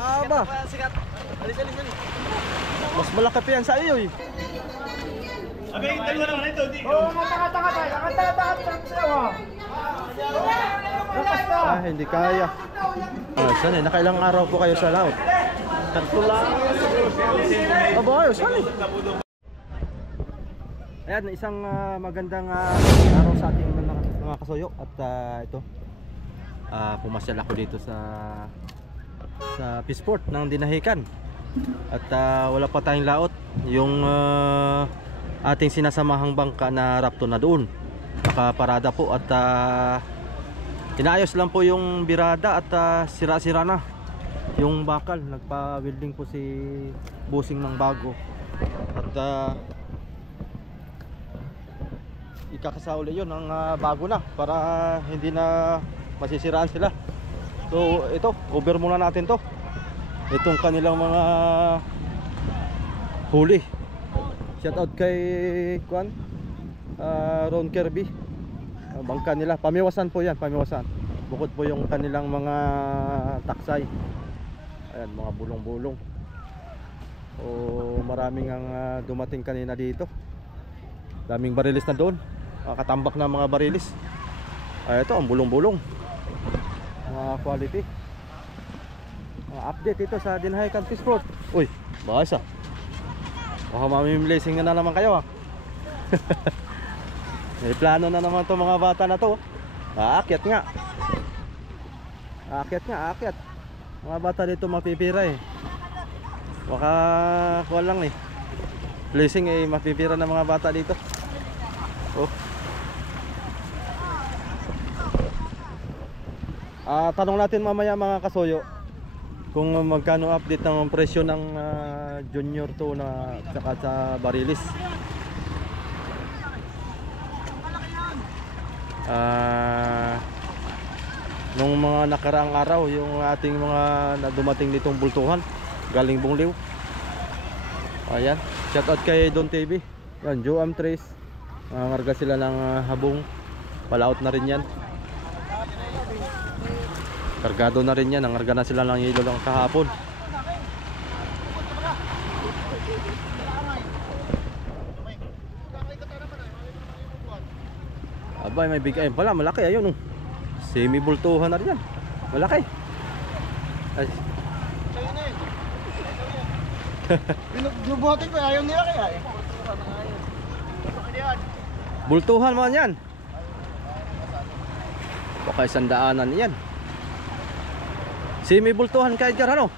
Aba. Mas malaki pa yan sa iyo eh. Abi, yung dalawa naman ito. Hindi kaya. Saan eh? Nakailang araw po kayo sa laot? Tatlo lang. Aba kayo, saan eh? Ayan, isang magandang araw sa ating mga kasuyo. At ito, pumasyal ako dito sa Peaceport ng Dinahican. At wala pa tayong laot. Yung ating sinasamahang bangka na rapto na doon, nakaparada po at inaayos lang po yung birada at sira-sira na yung bakal. Nagpa-welding po si Busing ng bago at ikakasauli yun ng bago na para hindi na masisiraan sila. So ito, over muna natin to, itong kanilang mga huli. Shout out kay Ron Kirby. Bangka nila, pamiwasan po yan, pamiwasan. Bukod po yung kanilang mga taksay. Ayan, mga bulong-bulong. O maraming ang dumating kanina dito. Daming barilis na doon. Katambak na mga barilis. Ito, ang bulong-bulong. Mga quality. Update ito sa Dinahican Peaceport. Uy, bahasa. Baka mamimilesing na naman kayo May plano na naman to mga bata na to. Aakyat nga. Aakyat. Mga bata dito mapipira eh. Baka kuha lang eh. Blessing eh, mapipira na mga bata dito. Tanong natin mamaya mga kasuyo kung magkano update ng presyo ng junior to na saka sa barilis. Nung mga nakaraang araw, yung ating mga dumating ditong bultuhan galing Bungliw. Ayan, shout out kay Don TV. Yan, Joam Trace. Ngarga sila ng habong. Palaot na rin yan. Kargado na rin yan. Nangarga na sila ng hilo lang kahapon. Abay, may big ayun pala. Malaki ayun. Semi-bultuhan na rin yan. Malaki. Ay. Binubuhatin ko, ayaw nila kaya eh. Bultuhan man yan. Baka isang daanan yan. Semi-bultuhan ka Edgar, ano?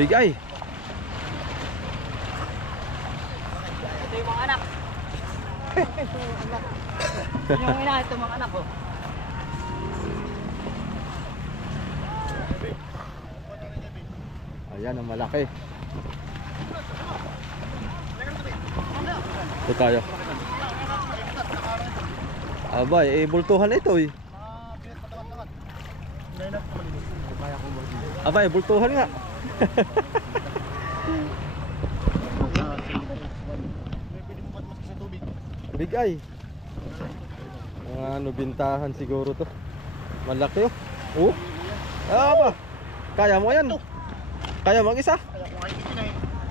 Bigay. Ito yung mga anak. Yung ina, ito mga anak ko. Ayan ang malaki. Ito tayo. Abay, bultuhan ito eh. Abay, bultuhan nga. Bigay. Mga bintahan siguro to. Malaki oh. Aba. Kaya mo yan. Kaya mo isa?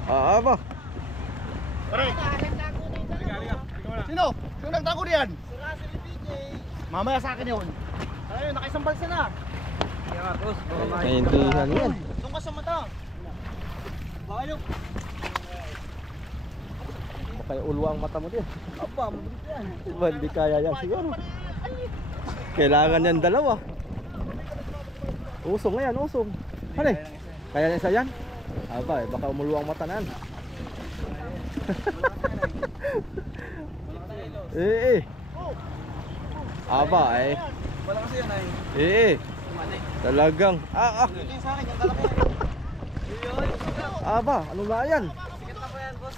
Aba. Sino? Sino nagtago diyan? Mamaya sa akin yun. Ayun, nakaisang balsa na. Naintindihan yan. Doon ka sa mata. Bayo. Baka ulwa ang mata mo din. Aba, mabilis yan. Hindi kaya yan siguro. Kailangan yan dalawa. Usong nga yan, usong. Hani? Kaya yan isa yan? Aba, baka umulwa ang mata na yan. Aba eh. Wala kasi yan ay. Talagang Yung sa akin, yung talaki. Aba, ano ba yan? Sikat na po yan, boss.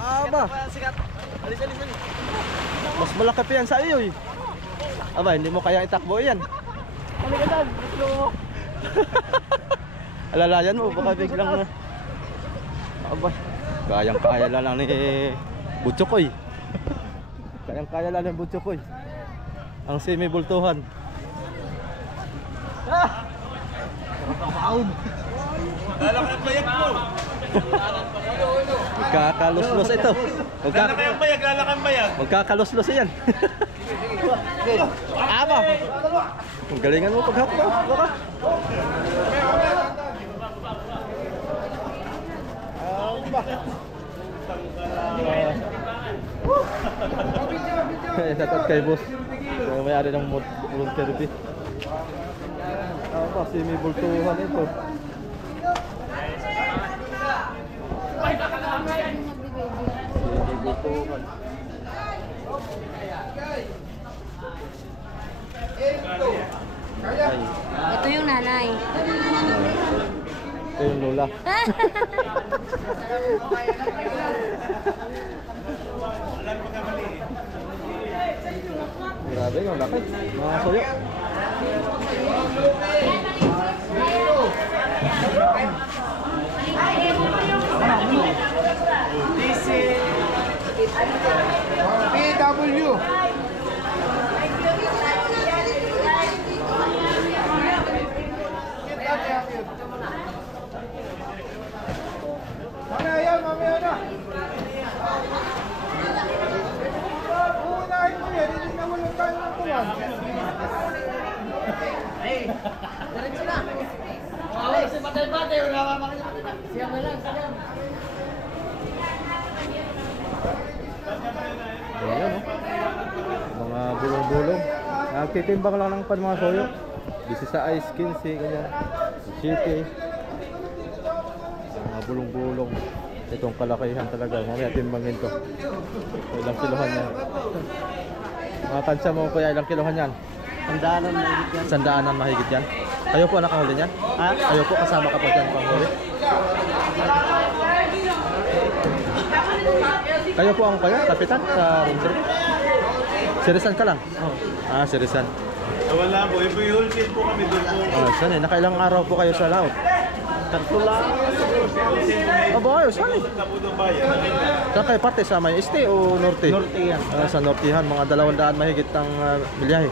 Aba, Sikat. Alis. mas malaki pa yan sa iyo eh. Aba, hindi mo kaya itakbo yan. Maligatan, gusto mo. Alalayan mo, baka biglang aba, kayang-kaya lang ni Butchokoy. Kayang-kaya lang ni Butchokoy. Ang semi-bultuhan. Magkakaluslos ito. Lalakang bayag, lalakang bayag. Magkakaluslos yan. Ama. Ang galingan mo paghapon. Baka. Dapat kay boss. May-ari ng volunteer. Apa si may bultuhan ito. Ito yung nanay. Ito yung lola. Grabe, ang laki. Mga soyo. PW. Mamaya na. Uunahin mo yan, hindi na walang tayo ng tuwan. Ayan, oh. Mga bulong-bulong. Nagtitimbang lang ng pan mga soyo. 16, 15, ganyan. 7. Mga bulong-bulong. Itong kalakihan talaga. Mamaya timbangin ko. Ilang kilohan yan. Mga tansya mo kuya, ilang kilohan yan? Sandaanan na higit yan. Sandaanan mahigit yan. Kayo po nakahuli niyan? Ha? Kayo po kasama ka pa dyan panghuli? Kayo po ang kaya, kapitan sa room service? Sirisan ka lang? Oh. Ah, Sirisan. Wala po, yung wholesale po kami doon po. Ah, saan eh? Nakailang araw po kayo sa laot? Tatlo lang. Aba kayo, saan eh? Sa Budong Bayan. Saan kayo parte? Sa may este o norte? Norte yan. Ah, sa nortihan, mga 200 mahigit ang bilyahe.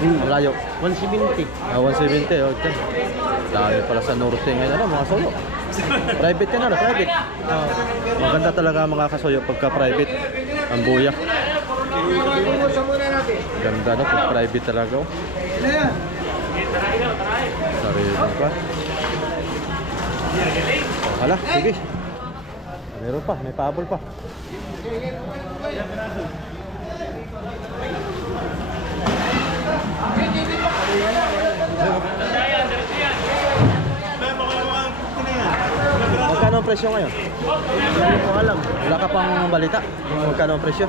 Ang layo. 170. Ah, 170, okay. Dami pala sa norte ngayon, ano, mga soyo. Private yan, ano, private. Maganda talaga mga kasoyo pagka private. Ang buyak. Ganda na pag private talaga. Oh. Sarili pa. Oh, hala, sige. Meron pa, may pahabol pa. Magkano ang presyo ngayon? Hindi ko alam. Wala ka pang balita? Magkano ang presyo?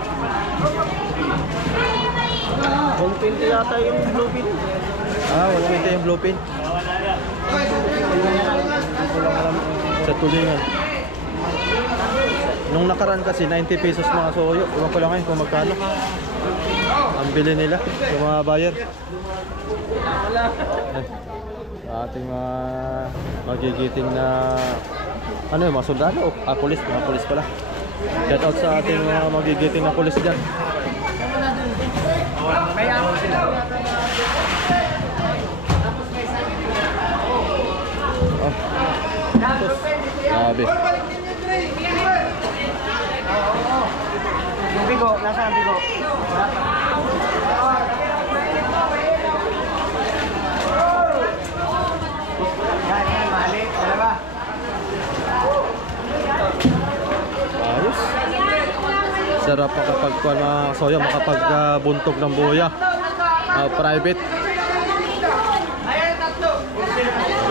120 yata yung bluepin. Ah, 120 yung bluepin. Sa tulingan. Nung nakaraan kasi 90 pesos mga soyo. Iwan ko lang ngayon kung magkano. Ang bili nila, yung mga buyer. Ating mga magigiting na ano yung mga sundalo? Ah, pulis, mga pulis pala. Shout out sa ating mga magigiting na pulis dyan. Oh. Grabe. Yung bigo, nasa ang bigo? Yan, mali. Dalawa. Ayos. Sarap kapag mga soya makapagbuntog ng buya. Private.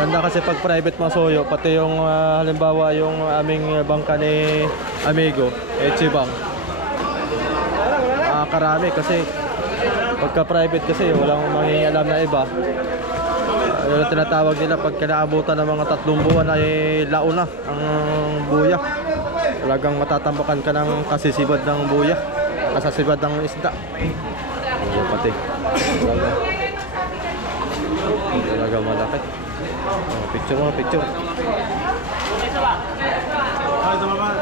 Maganda kasi pag private mga soyo, pati yung halimbawa yung aming bangka ni Amigo, Chibang. Karami kasi pagka private kasi walang mangingialam na iba. Yung tinatawag nila pag kinaabutan ng mga 3 buwan ay launa ang buya. Talagang matatambakan ka ng kasisibad ng buya, kasasibad ng isda. Ayan pati. Talaga malaki. Oh, picture mo, picture. Ay, tumama.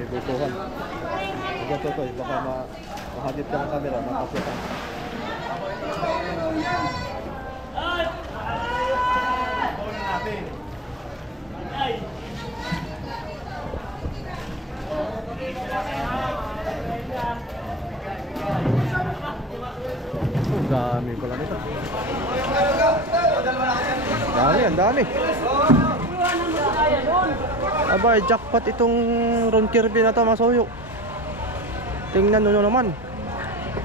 may butuhan. Ganito to, baka mahagip ka ng camera, makapita. Ang dami pala nito. Ang dami. Abay, jackpot itong Ron Kirby na to, masuyo. Tingnan nyo naman.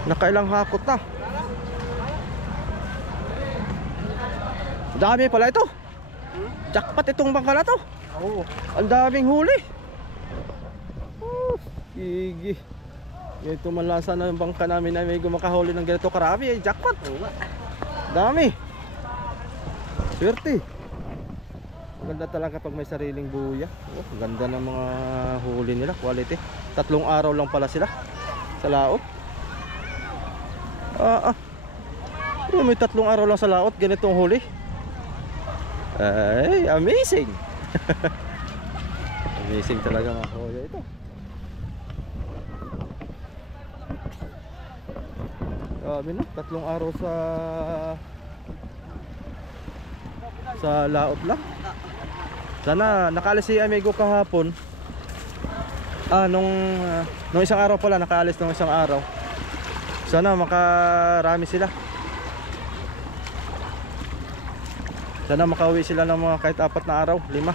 Nakailang hakot na. Dami pala ito. Jackpot itong bangka na to. Oo. Ang daming huli. Gigi. Ito malasa na yung bangka namin na may gumakahuli ng ganito karami. Eh, jackpot. Dami. Swerte. Maganda talaga kapag may sariling buya. Ang ganda ng mga huli nila, quality. 3 araw lang pala sila sa laot. May 3 araw lang sa laot, ganitong huli. Ay, amazing. Amazing talaga mga kuya ito. Grabe na, 3 araw sa laot lang. Sana nakaalis si amigo kahapon. Nung isang araw pala nakaalis nung isang araw. Sana makarami sila. Sana makauwi sila ng mga kahit 4 na araw, 5.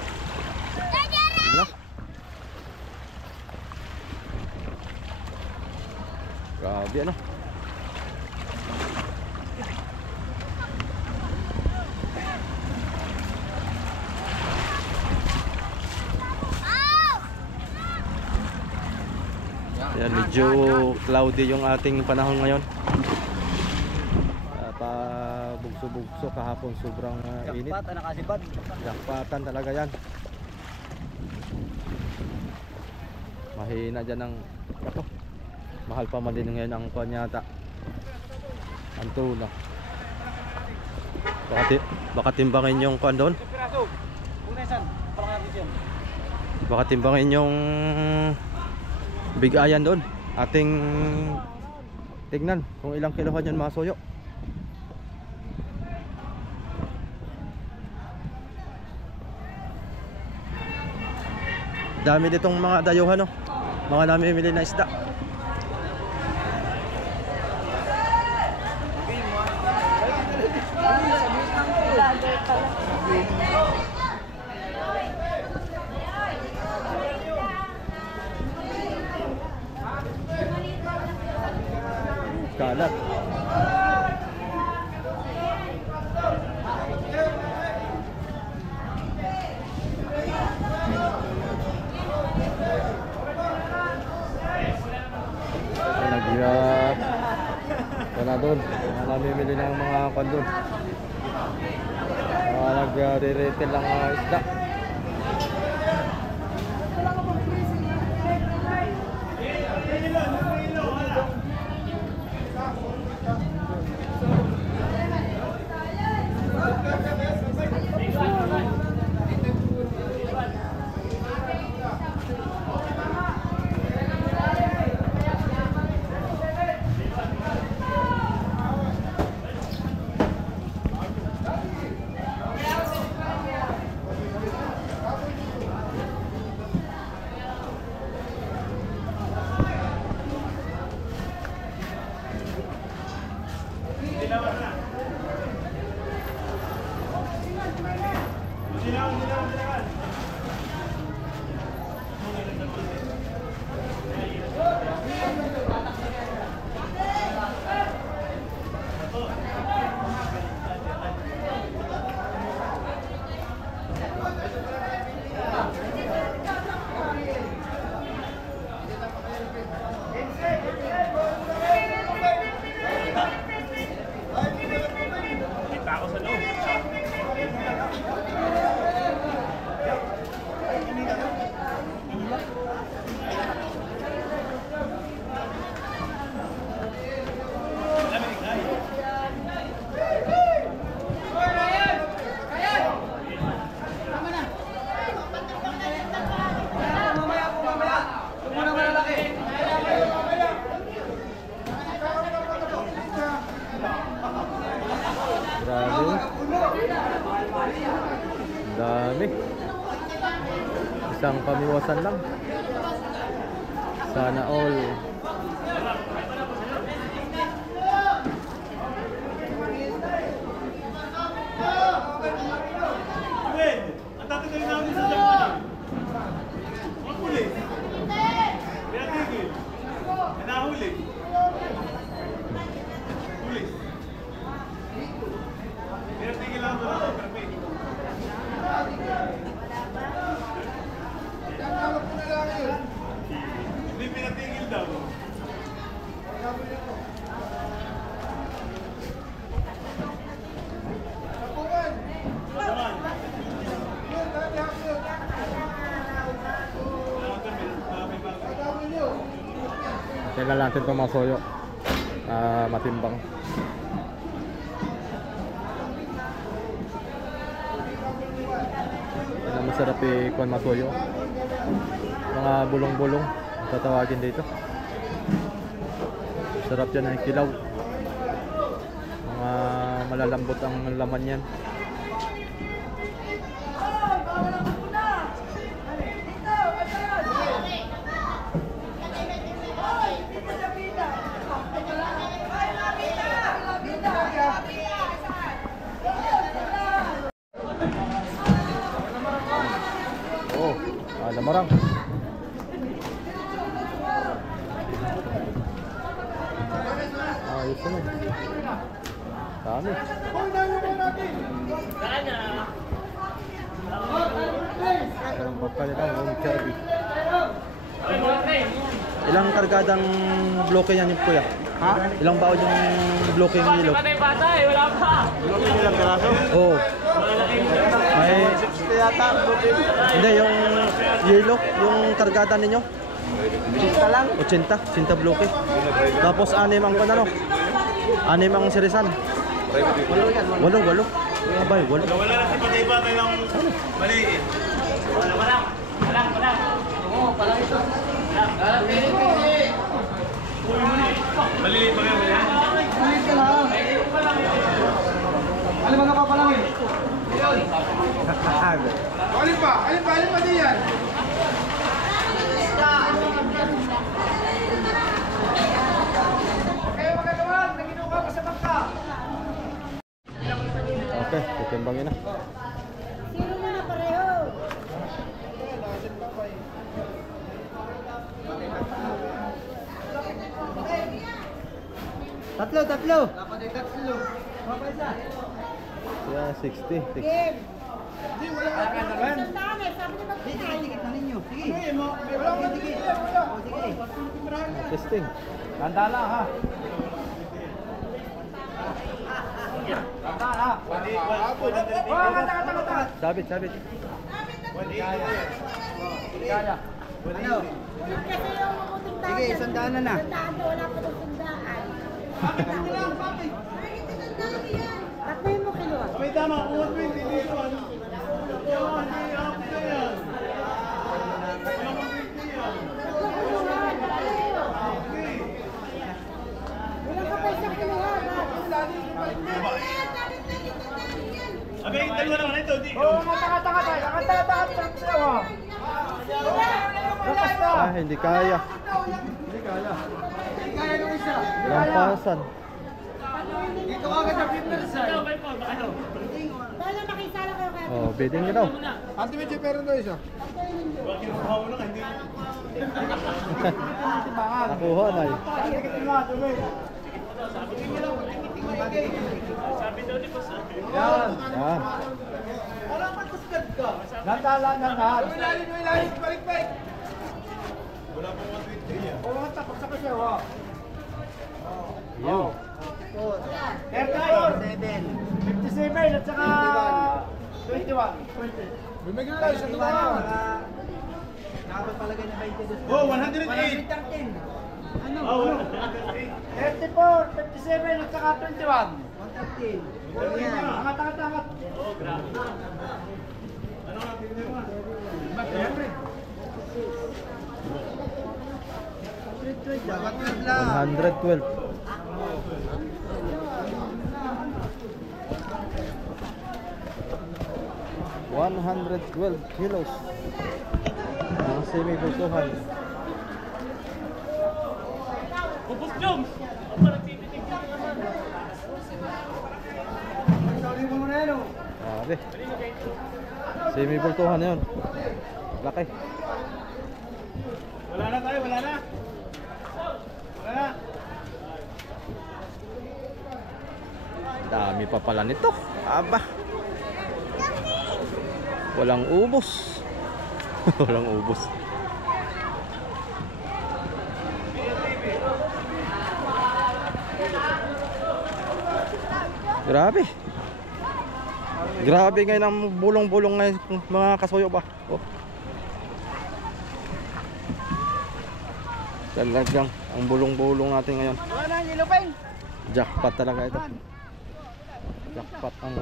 Grabe ano. Yan, medyo cloudy yung ating panahon ngayon. Bugso-bugso kahapon, sobrang init. Jackpot, nakasipad. Jackpotan talaga yan. Mahina dyan ang ako. Mahal pa man din ngayon ang kanyata. Ang tuna. Baka timbangin yung kuan doon. Baka timbangin yung bigayan doon. Ating tignan kung ilang kilohan yan mga soyo. Dami ditong mga dayuhan, no? Mga namimili na isda. Kalat. Wala doon, namimili ng mga kandun. Nagre-retail lang mga isda. Isang pamiwasan lang. Sana all. Gwen, ang tatagay namin sa Japan. Ang huli. Pinatigil. Pinahuli. Huli. Pinatigil lang doon ako, perfect. Hindi pinatigil daw. Naman. Tingnan natin itong mga soyo. Matimbang. Yan ang masarap ikuan mga soyo. Mga bulong-bulong tatawagin dito. Sarap yan ang kilaw. Mga malalambot ang laman yan. Oh, lamarang. Ayos na. Dami. Ang bakal nila, ang Kirby. Ilang kargadang bloke yan yung kuya? Ha? Ilang baon yung bloke ng nilo? Wala pa. Bloke nilang karaso? Oo. May... 60 yata ang bloke. Hindi, yung yelo, yung kargada ninyo? 60 lang. 80 bloke. Tapos 6 ang ano? 6 ang sirisan. 8. Abay, 8. Wala na si patay-patay ng maliit. Maliliit pa kayo yan? Alin ba napapalangin? Alin pa din yan? Okay, magagawan, naginuha pa sa bangka. Okay, titimbangin na. Sino na na pareho? Tatlo. Kaya 60. Game. Isang daan eh, sabi niya magpinay. Testing. Tandala ha. Sabit. Kaya. Yun kasi yung mabuting daan. Sige, isang daan na. Isang daan, wala pa daw sundaan. Tatlo mo kinuha. May tama, uwag mo hindi dito. Wala ka pa isang kinuha. Abay, dalawa naman ito. Hindi kaya. Lampasan. Dito agad sa fitness side. Dahil nakisala kayo kaya. Oh, bidding nyo daw. Ultimate meron daw isa. Kinuha mo lang, hindi. Nakuha na eh. Yan. Yan. Parang magkusgad ka. Tandala na ha. Ilalim, balik. Wala pong 120 yan. O mga tapos sa kasya, ha? Yun. 57 at saka 21. Bumigil tayo sa tuwa. Nakapagpalagay na 20. Oh, 108. Oh, 34, 57 at saka 21. 113. Angat. Ano nga, tingnan mo. 112. $112 kilos. semi-bultuhan. Bubos Jones! Grabe. Semi-bultuhan na yun. Laki. Wala na tayo, wala na. Wala na. Dami pa pala nito. Aba. Walang ubos. Walang ubos. Grabe. Grabe ngayon ang bulong-bulong ngayon mga kasuyo ba. Oh. Talagang ang bulong-bulong natin ngayon. Wala na, nilupin. Jackpot talaga ito. Jackpot ang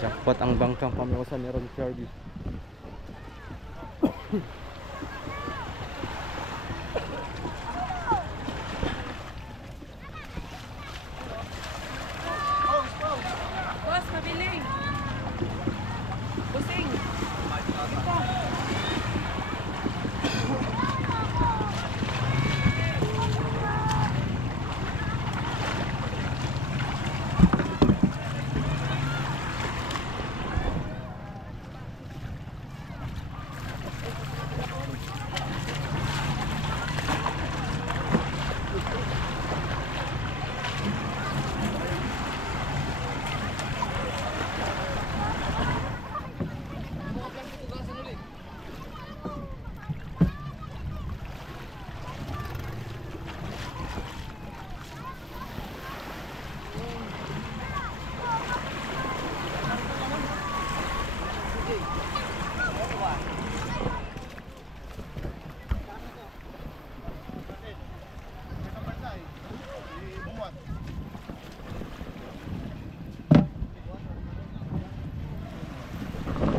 jackpot ang bangkang pamiwasan ni Ron Kirby. Boss, mabiling. Busing.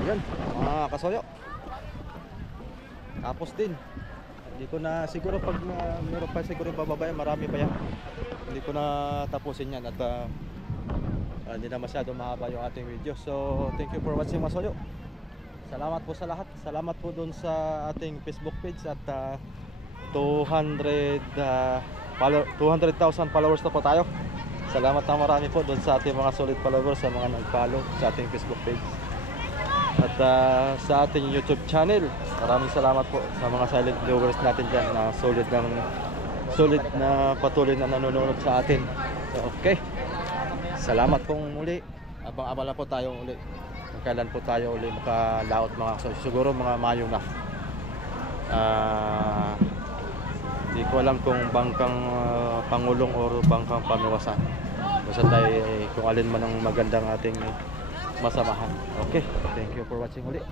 Yan, mga kasoyo. Tapos din. Hindi ko na siguro pag meron pa siguro bababayan, marami pa yan. Hindi ko na tapusin yan at hindi na masyado mahaba yung ating video. So, thank you for watching mga soyo. Salamat po sa lahat. Salamat po dun sa ating Facebook page at 200,000 followers na po tayo. Salamat na marami po dun sa ating mga solid followers, sa mga nag-follow sa ating Facebook page. At sa ating YouTube channel, maraming salamat po sa mga silent viewers natin dyan na solid na patuloy na nanonood sa atin. So, okay, salamat pong muli. Abang-abala po tayo uli kung kailan po tayo uli makalaot mga kasoyo. Siguro mga Mayo na. Hindi ko alam kung bangkang pangulong o bangkang pamiwasan. Basta tayo kung alin man ang magandang ating masamahan. Okay, thank you for watching ulit.